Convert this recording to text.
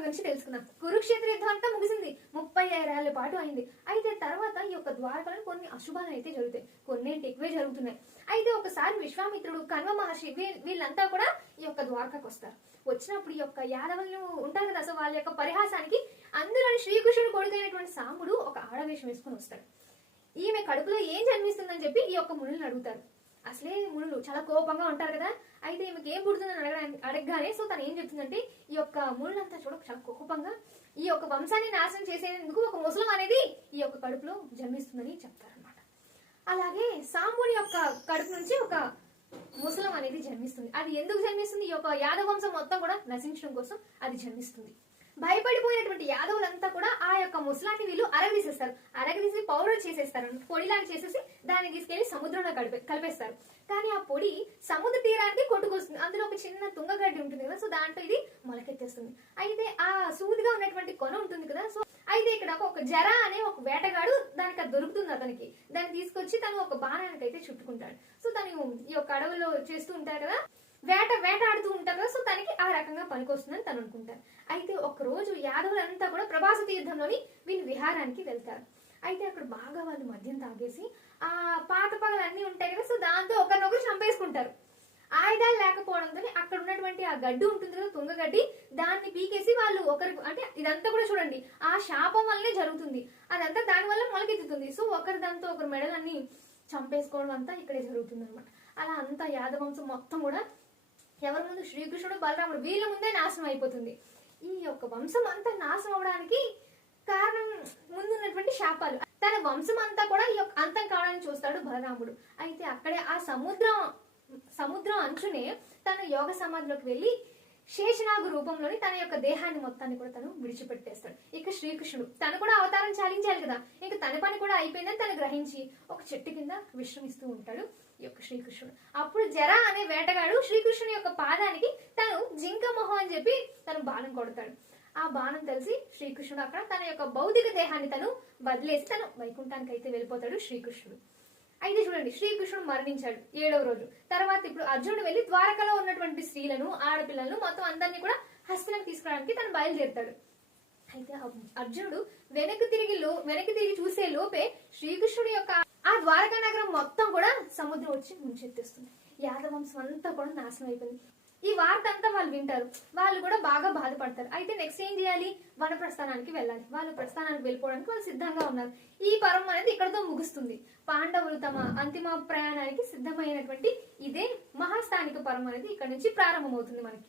యుద్ధం గురించి తెలుసుకుందాం. కురుక్షేత్ర యుద్ధం అంతా ముగిసింది. 35 ఏళ్ల పాటు అయింది. అయితే తర్వాత ఈ యొక్క ద్వారకలో కొన్ని అశుభాలు అయితే జరుగుతాయి, కొన్నేంటి ఎక్కువే జరుగుతున్నాయి. అయితే ఒకసారి విశ్వామిత్రుడు, కణ్వ మహర్షి వీళ్ళంతా కూడా ఈ యొక్క ద్వారకకు వస్తారు. వచ్చినప్పుడు ఈ యొక్క యాదవులు ఉంటారు కదా, సో వాళ్ళ యొక్క పరిహాసానికి అందులోని శ్రీకృష్ణుడు కొడుకైనటువంటి సాంబుడు ఒక ఆడవేషం వేసుకుని వస్తాడు. ఈమె కడుపులో ఏం జన్మిస్తుందని చెప్పి ఈ యొక్క మునులను అడుగుతారు. అసలే మునులు చాలా కోపంగా ఉంటారు కదా. అయితే ఈమెకి ఏం పుడుతుందని అడగగానే సో తను ఏం చెప్తుందంటే, ఈ యొక్క మునులంతా చాలా కోపంగా ఈ యొక్క వంశాన్ని నాశనం చేసేందుకు ఒక ముసలం అనేది ఈ యొక్క కడుపులో జన్మిస్తుందని చెప్తారనమాట. అలాగే సాంబుని యొక్క కడుపు నుంచి ఒక ముసలం అనేది జన్మిస్తుంది. అది ఎందుకు జన్మిస్తుంది? ఈ యొక్క యాదవ వంశం మొత్తం కూడా నశించడం కోసం అది జన్మిస్తుంది. భయపడిపోయినటువంటి యాదవులంతా కూడా ఆ యొక్క ముసలాన్ని వీళ్ళు అరగదీసేస్తారు. అరగదీసి పౌడర్ చేసేస్తారు, పొడిలాగా చేసేసి దాన్ని తీసుకెళ్లి సముద్రంలో కలిపేస్తారు. కానీ ఆ పొడి సముద్ర తీరానికి కొట్టుకొస్తుంది. అందులో ఒక చిన్న తుంగగడ్డి ఉంటుంది కదా, సో దాంట్లో ఇది మొలకెత్తేస్తుంది. అయితే ఆ సూదిగా ఉన్నటువంటి కొన ఉంటుంది కదా, సో అయితే ఇక్కడ ఒక జర అనే ఒక వేటగాడు దానికి అది దొరుకుతుంది అతనికి. దాన్ని తీసుకొచ్చి తను ఒక బాణానికి అయితే చుట్టుకుంటాడు. సో తను ఈ యొక్క అడవుల్లో చేస్తూ ఉంటారు కదా, వేటాడుతూ ఉంటారు కదా, సో తనకి ఆ రకంగా పనికొస్తుందని తను అనుకుంటారు. అయితే ఒక రోజు యాదవులంతా కూడా ప్రభాస తీర్థంలోని వీళ్ళు విహారానికి వెళ్తారు. అయితే అక్కడ బాగా వాళ్ళు మద్యం తాగేసి ఆ పాత పగలు అన్ని ఉంటాయి కదా, సో దాంతో ఒకరినొకరు చంపేసుకుంటారు. ఆయుధాలు లేకపోవడంతో అక్కడ ఉన్నటువంటి ఆ గడ్డి ఉంటుంది కదా, తుంగగడ్డి, దాన్ని పీకేసి వాళ్ళు ఒకరికి, అంటే ఇదంతా కూడా చూడండి ఆ శాపం వల్లనే జరుగుతుంది, అదంతా దాని వల్ల మొలకెత్తుతుంది. సో ఒకరి దాంతో ఒకరి మెడలన్నీ చంపేసుకోవడం అంతా ఇక్కడే జరుగుతుంది అనమాట. అలా అంతా యాదవంశం మొత్తం కూడా ఎవరి ముందు? శ్రీకృష్ణుడు, బలరాముడు, వీళ్ళ ముందే నాశనం అయిపోతుంది. ఈ యొక్క వంశం అంతా నాశనం అవడానికి కారణం ముందున్నటువంటి శాపాలు. తన వంశం అంతా కూడా ఈ యొక్క అంతం కావడానికి చూస్తాడు బలరాముడు. అయితే అక్కడే ఆ సముద్రం అంచునే తను యోగ సమాధిలోకి వెళ్ళి శేషనాగు రూపంలోని తన యొక్క దేహాన్ని మొత్తాన్ని కూడా తను విడిచిపెట్టేస్తాడు. ఇక శ్రీకృష్ణుడు తను కూడా అవతారం చాలించాలి కదా, ఇంకా తన పని కూడా అయిపోయిందని తను గ్రహించి ఒక చెట్టు కింద విశ్రమిస్తూ ఉంటాడు ఈ యొక్క శ్రీకృష్ణుడు. అప్పుడు జర అనే వేటగాడు శ్రీకృష్ణుని యొక్క పాదానికి తను జింక మొహం అని చెప్పి తను బాణం కొడతాడు. ఆ బాణం తెలిసి శ్రీకృష్ణుడు అక్కడ తన యొక్క భౌతిక దేహాన్ని తను వదిలేసి తను వైకుంఠానికి అయితే వెళ్ళిపోతాడు శ్రీకృష్ణుడు. అయితే చూడండి, శ్రీకృష్ణుడు మరణించాడు 7వ రోజు. తర్వాత ఇప్పుడు అర్జునుడు వెళ్లి ద్వారకలో ఉన్నటువంటి స్త్రీలను, ఆడపిల్లలను మొత్తం అందరినీ కూడా హస్తినానికి తీసుకురావడానికి తను బయలుదేరుతాడు. అయితే అర్జునుడు వెనక్కి తిరిగి చూసే లోపే శ్రీకృష్ణుడి యొక్క ఆ ద్వారకా నగరం మొత్తం కూడా సముద్రం వచ్చి ముంచెత్తేస్తుంది. యాదవంశం అంతా కూడా నాశనం అయిపోయింది. ఈ వార్త అంతా వాళ్ళు వింటారు, వాళ్ళు కూడా బాగా బాధపడతారు. అయితే నెక్స్ట్ ఏం చేయాలి? వనప్రస్థానానికి వెళ్ళాలి. వాళ్ళు ప్రస్థానానికి వెళ్ళిపోవడానికి వాళ్ళు సిద్ధంగా ఉన్నారు. ఈ పర్వం అనేది ఇక్కడతో ముగుస్తుంది. పాండవులు తమ అంతిమ ప్రయాణానికి సిద్ధమైనటువంటి ఇదే మహాస్థానిక పర్వం అనేది ఇక్కడ నుంచి ప్రారంభమవుతుంది మనకి.